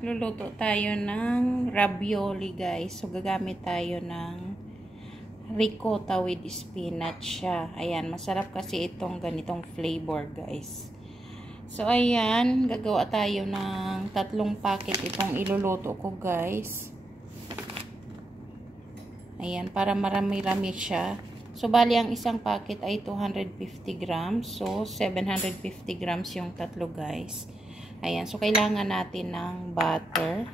magluluto tayo ng ravioli guys. So gagamit tayo ng ricotta with spinach siya. Ayan, masarap kasi itong ganitong flavor guys. So ayan, gagawa tayo ng 3 packet itong iluluto ko guys. Ayan, para marami-rami siya. So bali ang isang packet ay 250 grams. So 750 grams yung 3 guys. Ayan, so kailangan natin ng butter.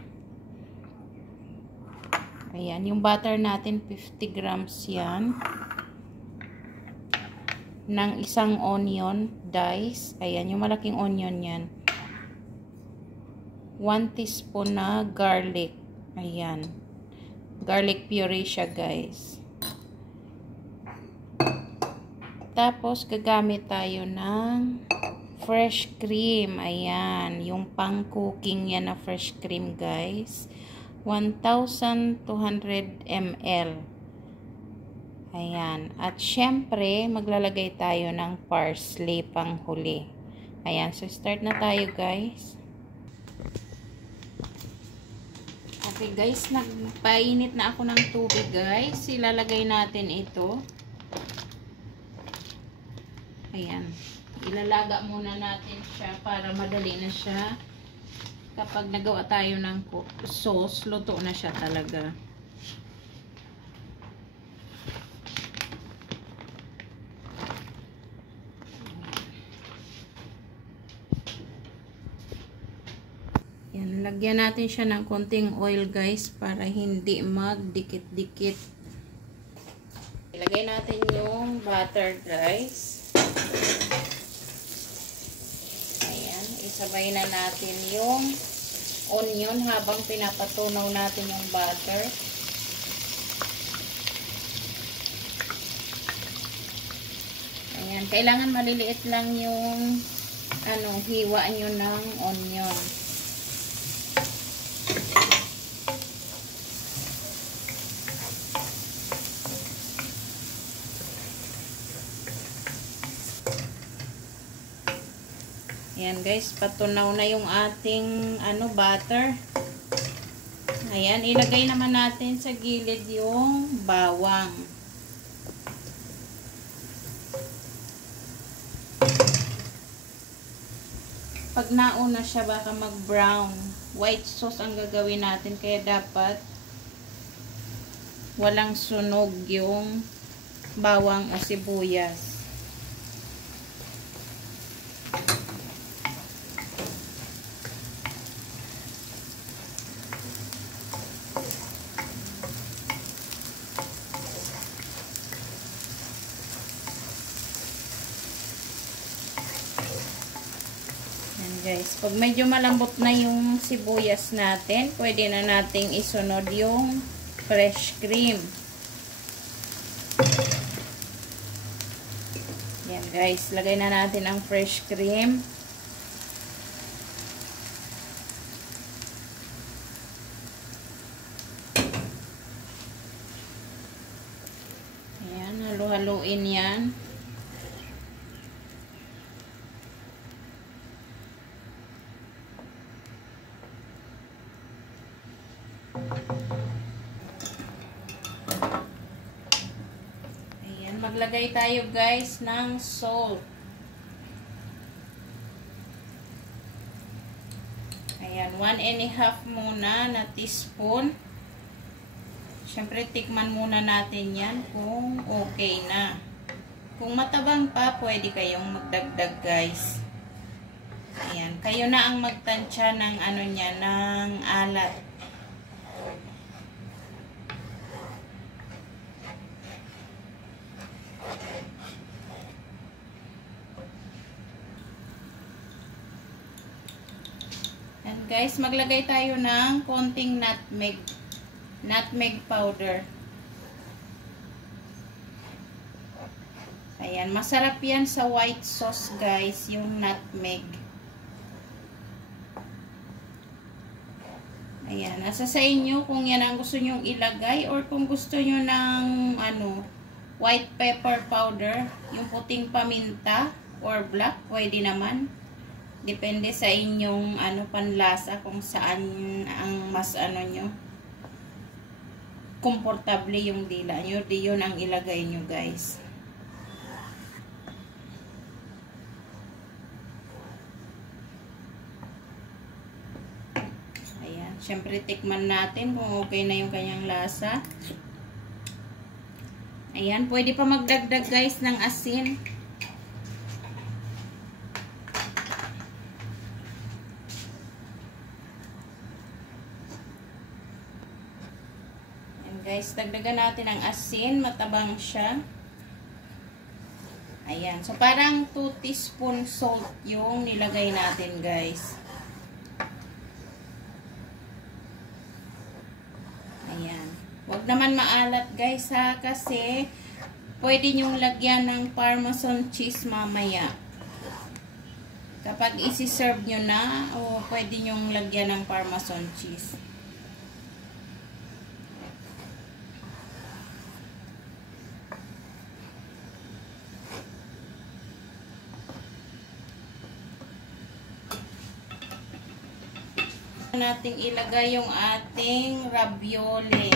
Ayan, yung butter natin 50 grams yan. Ng isang onion dice. Ayan, yung malaking onion yan. 1 teaspoon na garlic. Ayan. Garlic puree siya guys. Tapos gagamit tayo ng fresh cream. Ayan. Yung pang-cooking yan na fresh cream guys. 1,200 ml. Ayan. At syempre, maglalagay tayo ng parsley pang huli. Ayan. So, start na tayo guys. Okay guys. Nagpainit na ako ng tubig guys. Ilalagay natin ito. Ayan. Ilalaga muna natin siya para madali na siya. Kapag nagawa tayo ng sauce, luto na siya talaga. Yan, lagyan natin siya ng konting oil guys para hindi magdikit-dikit. Ilagay natin yung butter guys. Isabay na natin yung onion habang pinapatunaw natin yung butter. Ayan, kailangan maliliit lang yung hiwa nyo ng onion. Ayan guys, patunaw na yung ating butter. Ayan, ilagay naman natin sa gilid yung bawang. Pag nauna siya baka mag-brown. White sauce ang gagawin natin kaya dapat walang sunog yung bawang o sibuyas. Guys, pag medyo malambot na yung sibuyas natin, pwede na nating isunod yung fresh cream. Yan guys, lagay na natin ang fresh cream. Ayan, halu-haluin yan. Ayan, maglagay tayo guys ng salt. Ayan, 1½ muna na teaspoon. Siyempre, tikman muna natin yan kung okay na. Kung matabang pa, pwede kayong magdagdag guys. Ayan, kayo na ang magtansya ng ng alat. And guys, maglagay tayo ng konting nutmeg powder. Ayan, masarap yan sa white sauce guys, yung nutmeg. Ayan, nasa sa inyo kung yan ang gusto nyong ilagay or kung gusto nyo ng white pepper powder, yung puting paminta or black, pwede naman. Depende sa inyong panlasa kung saan ang mas nyo, komportable yung dila nyo. Di yun ang ilagay nyo, guys. Ayan. Siyempre, tikman natin kung okay na yung kanyang lasa. Ayan. Pwede pa magdagdag, guys, ng asin. Guys, dagdagan natin ang asin, matabang siya. Ayan. So, parang 2 teaspoon salt yung nilagay natin, guys. Ayan. Huwag naman maalat, guys, ha, kasi pwede nyong lagyan ng Parmesan cheese mamaya. Kapag isi-serve nyo na, pwede nyong lagyan ng Parmesan cheese. Nating ilagay yung ating ravioli.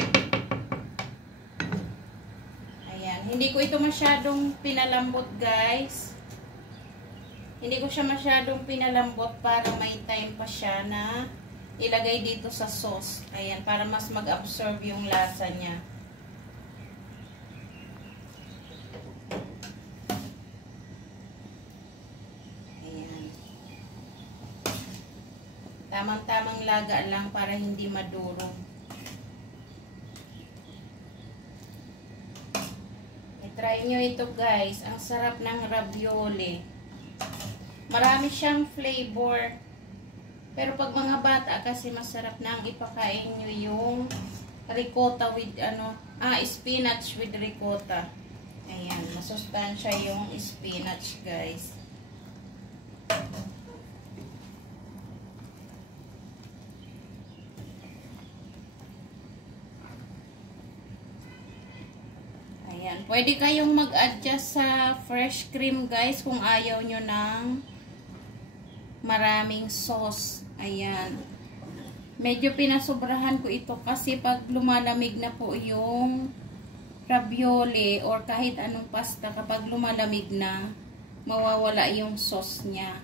Ayan. Hindi ko ito masyadong pinalambot, guys. Hindi ko siya masyadong pinalambot para may time pa siya na ilagay dito sa sauce. Ayan. Para mas mag-absorb yung lasa niya. Tamang-tamang laga lang para hindi madurog. I-try nyo ito, guys. Ang sarap ng ravioli. Marami siyang flavor. Pero pag mga bata kasi masarap na ang ipakain nyo yung ricotta with spinach with ricotta. Ayan, masustansya yung spinach, guys. Ayan. Pwede kayong mag-adjust sa fresh cream, guys, kung ayaw nyo ng maraming sauce. Ayan. Medyo pinasobrahan ko ito kasi pag lumalamig na po yung ravioli or kahit anong pasta, kapag lumalamig na, mawawala yung sauce niya.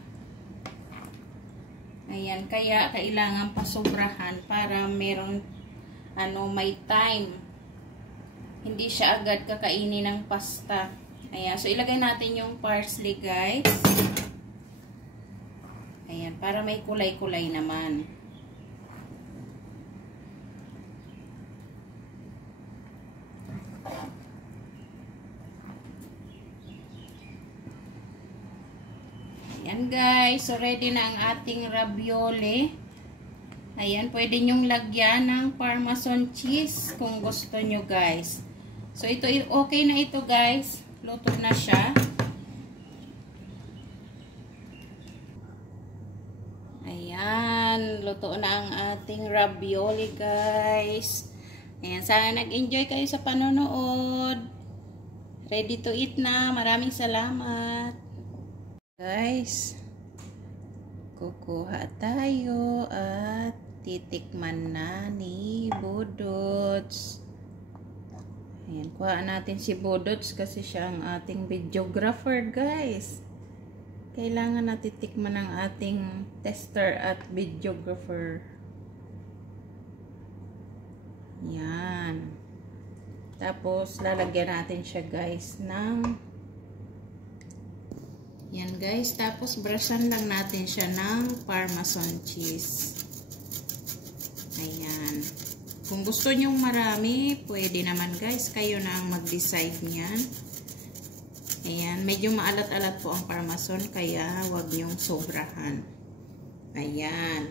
Ayan. Kaya kailangan pasobrahan para meron may time. Hindi siya agad kakainin ng pasta. Ayan. So, ilagay natin yung parsley, guys. Ayan. Para may kulay-kulay naman. Ayan, guys. So, ready na ang ating ravioli. Ayan. Pwede nyong lagyan ng Parmesan cheese kung gusto nyo, guys. So, ito, okay na ito, guys. Luto na siya. Ayan. Luto na ang ating ravioli, guys. Ayan. Sana nag-enjoy kayo sa panonood. Ready to eat na. Maraming salamat. Guys, kukuha tayo at titikman na ni Budots. Ayan, kuha natin si Budots kasi siya ang ating videographer, guys. Kailangan natin tikman ang ating tester at videographer. Yan. Tapos, lalagyan natin siya, guys, ng yan, guys. Tapos, brushan lang natin siya ng Parmesan cheese. Ayan. Kung gusto nyong marami, pwede naman, guys. Kayo na ang mag-decide niyan. Ayan. Medyo maalat-alat po ang Parmesan, kaya huwag nyong sobrahan. Ayan.